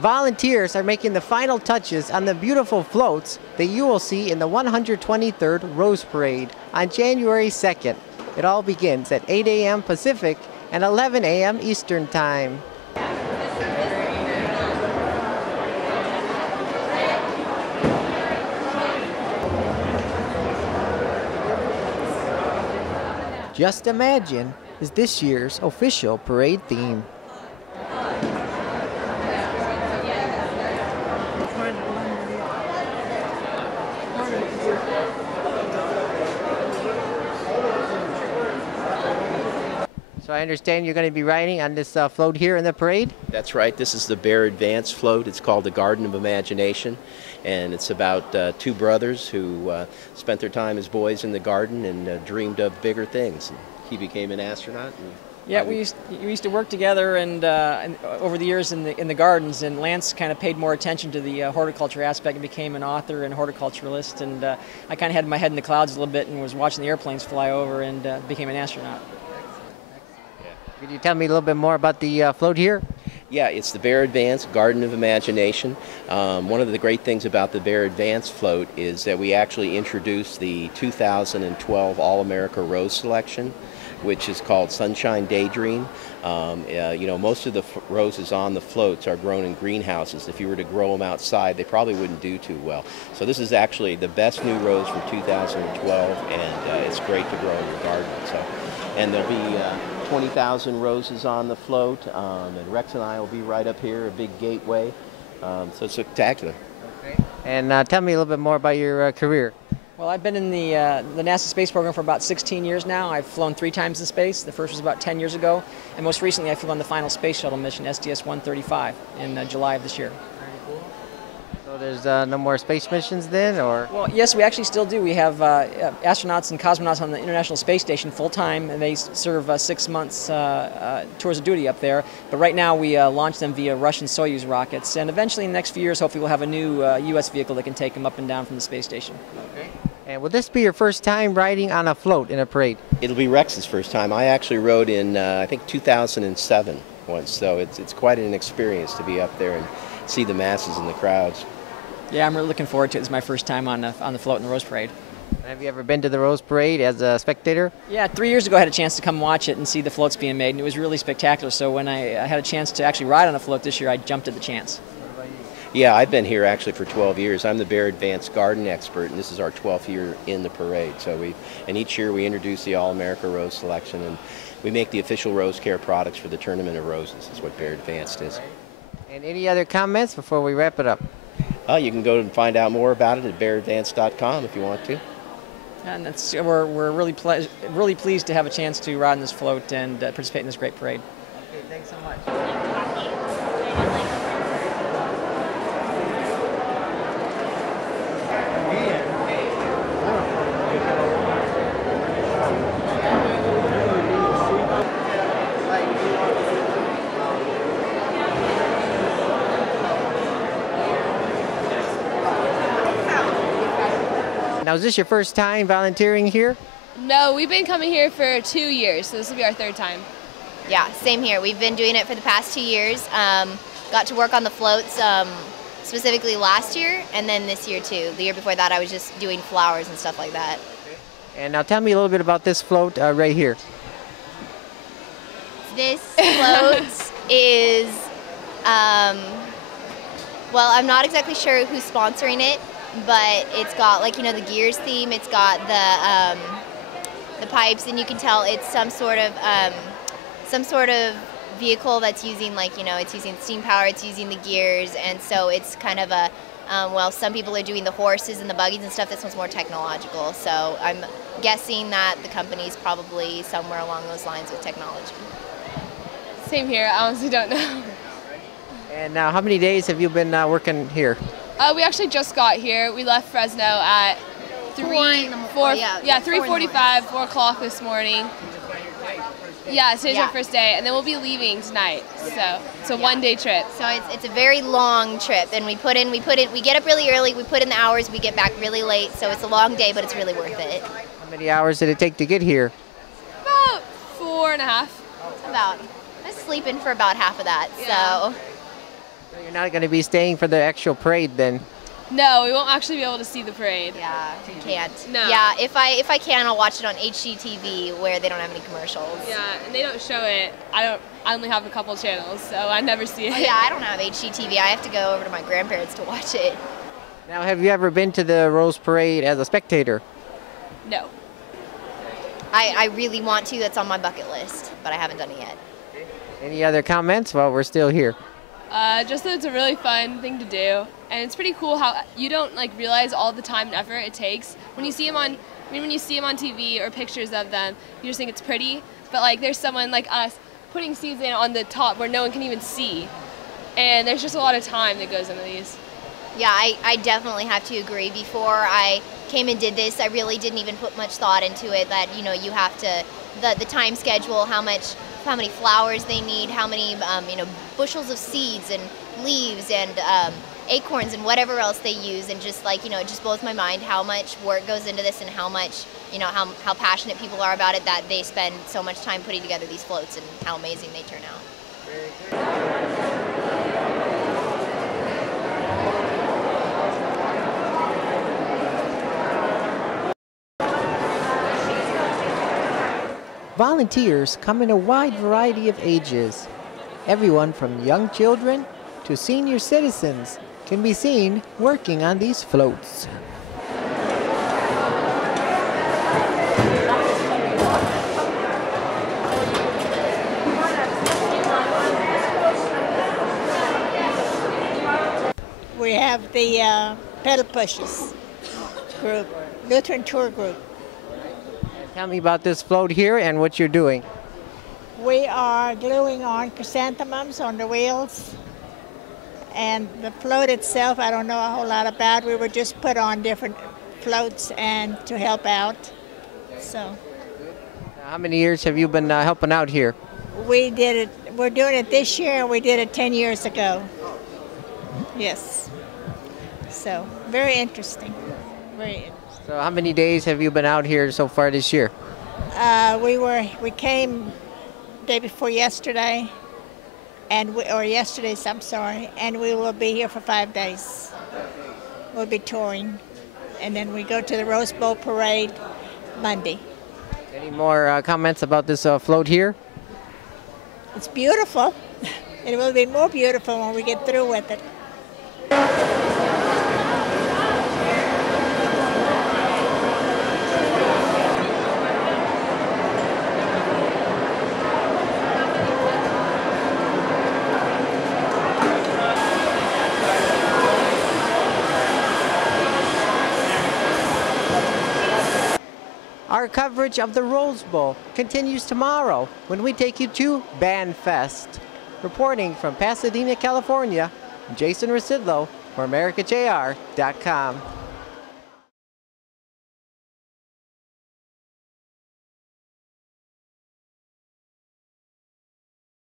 Volunteers are making the final touches on the beautiful floats that you will see in the 123rd Rose Parade on January 2nd. It all begins at 8 a.m. Pacific and 11 a.m. Eastern Time. Just Imagine is this year's official parade theme. So I understand you're going to be riding on this float here in the parade? That's right. This is the Bear Advance float. It's called the Garden of Imagination, and it's about two brothers who spent their time as boys in the garden and dreamed of bigger things. And he became an astronaut. Yeah, we used to work together, and over the years in the gardens. And Lance kind of paid more attention to the horticulture aspect and became an author and horticulturalist. And I kind of had my head in the clouds a little bit and was watching the airplanes fly over and became an astronaut. Could you tell me a little bit more about the float here? Yeah, it's the Bear Advance Garden of Imagination. One of the great things about the Bear Advance float is that we actually introduced the 2012 All-America Rose Selection, which is called Sunshine Daydream. You know, most of the roses on the floats are grown in greenhouses. If you were to grow them outside, they probably wouldn't do too well. So this is actually the best new rose for 2012, and it's great to grow in your garden. So, and there'll be 20,000 roses on the float, and Rex and I will be right up here, a big gateway. So it's spectacular. Okay. And tell me a little bit more about your career. Well, I've been in the NASA space program for about 16 years now. I've flown 3 times in space. The first was about 10 years ago, and most recently I flew on the final space shuttle mission, SDS-135, in July of this year. So there's no more space missions then, or? Well, yes, we actually still do. We have astronauts and cosmonauts on the International Space Station full-time, and they serve 6 months tours of duty up there. But right now we launch them via Russian Soyuz rockets, and eventually in the next few years, hopefully we'll have a new U.S. vehicle that can take them up and down from the space station. Okay. And will this be your first time riding on a float in a parade? It'll be Rex's first time. I actually rode in, I think, 2007 once, so it's quite an experience to be up there and see the masses and the crowds. Yeah, I'm really looking forward to it. It's my first time on the float in the Rose Parade. Have you ever been to the Rose Parade as a spectator? Yeah, 3 years ago I had a chance to come watch it and see the floats being made, and it was really spectacular. So when I had a chance to actually ride on a float this year, I jumped at the chance. Yeah, I've been here actually for 12 years. I'm the Bear Advance Garden expert, and this is our 12th year in the parade. So and each year we introduce the All-America Rose Selection, and we make the official rose care products for the Tournament of Roses. That's what Bear Advance is. And any other comments before we wrap it up? You can go and find out more about it at bearadvance.com if you want to. And we're really pleased to have a chance to ride on this float and participate in this great parade. Okay, thanks so much. Now, is this your first time volunteering here? No, we've been coming here for 2 years, so this will be our 3rd time. Yeah, same here. We've been doing it for the past 2 years. Got to work on the floats specifically last year, and then this year too. The year before that I was just doing flowers and stuff like that. And now tell me a little bit about this float right here. This float is, well, I'm not exactly sure who's sponsoring it, but it's got, like, you know, the Gears theme. It's got the pipes, and you can tell it's some sort of vehicle that's using, like, you know, it's using steam power, it's using the gears, and so it's kind of a, well, some people are doing the horses and the buggies and stuff. This one's more technological, so I'm guessing that the company's probably somewhere along those lines with technology. Same here, I honestly don't know. And now, how many days have you been working here? We actually just got here. We left Fresno at 3:45, 4 o'clock this morning. Yeah, today's our first day, and then we'll be leaving tonight. So it's a one-day trip. So it's a very long trip, and we get up really early, we put in the hours, we get back really late, so it's a long day, but it's really worth it. How many hours did it take to get here? About 4.5. I was sleeping for about half of that, yeah. so. So you're not going to be staying for the actual parade then? No, we won't actually be able to see the parade. Yeah, you can't. No. Yeah, if I can, I'll watch it on HGTV where they don't have any commercials. Yeah, and they don't show it. I only have a couple channels, so I never see it. Oh, yeah, I don't have HGTV. I have to go over to my grandparents to watch it. Now, have you ever been to the Rose Parade as a spectator? No. I really want to. That's on my bucket list, but I haven't done it yet. Any other comments while we're still here? Just that it's a really fun thing to do, and it's pretty cool how you don't like realize all the time and effort it takes when you see them on. When you see them on TV or pictures of them, you just think it's pretty. But like, there's someone like us putting seeds in on the top where no one can even see, and there's just a lot of time that goes into these. Yeah, I definitely have to agree. Before I came and did this, I really didn't even put much thought into it. That you have to the time schedule, how many flowers they need, how many bushels of seeds and leaves and acorns and whatever else they use, and just like it just blows my mind how much work goes into this and how much how passionate people are about it, that they spend so much time putting together these floats and how amazing they turn out. Volunteers come in a wide variety of ages. Everyone from young children to senior citizens can be seen working on these floats. We have the pedal pushers group, Lutheran tour group. Tell me about this float here and what you're doing. We are gluing on chrysanthemums on the wheels, and the float itself, I don't know a whole lot about. We were just put on different floats and to help out. So. How many years have you been helping out here? We did it. We're doing it this year, and we did it 10 years ago. Yes. So very interesting. Very interesting. So how many days have you been out here so far this year? We came day before yesterday, or yesterday's, I'm sorry, and we will be here for 5 days. We'll be touring, and then we go to the Rose Bowl Parade Monday. Any more comments about this float here? It's beautiful. It will be more beautiful when we get through with it. Our coverage of the Rose Bowl continues tomorrow when we take you to Band Fest. Reporting from Pasadena, California, Jason Rzucidlo for AmericaJR.com.